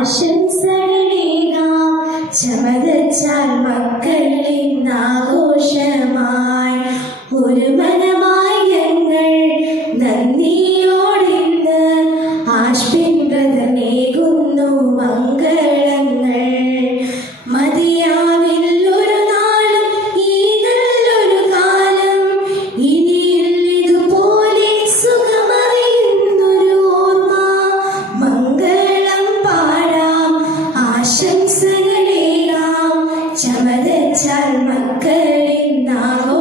ആശംസകളേകാം. ചമതച്ചാൽ മക്കളിൽ ആഘോഷമായി ഒരു മന വെച്ചാൽ മക്കളിന്നാവോ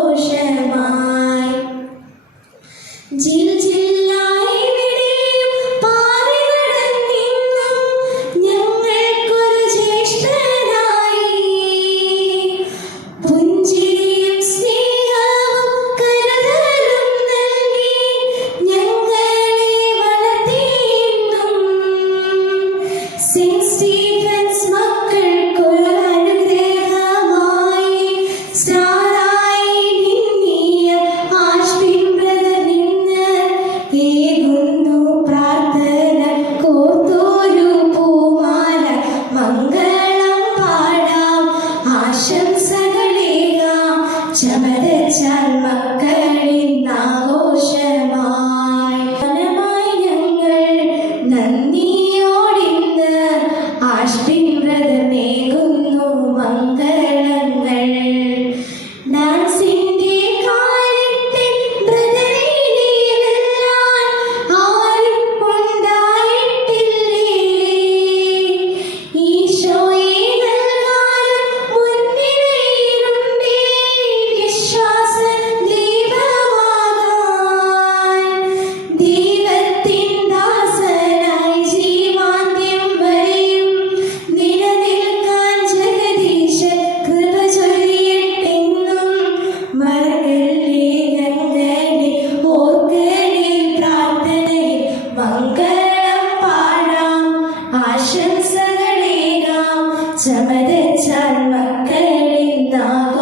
மக்களின் நாகம்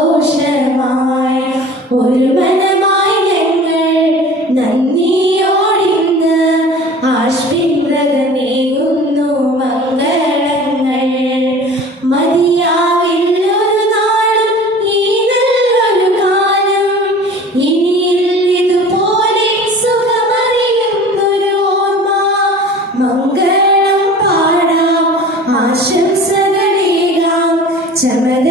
ചമല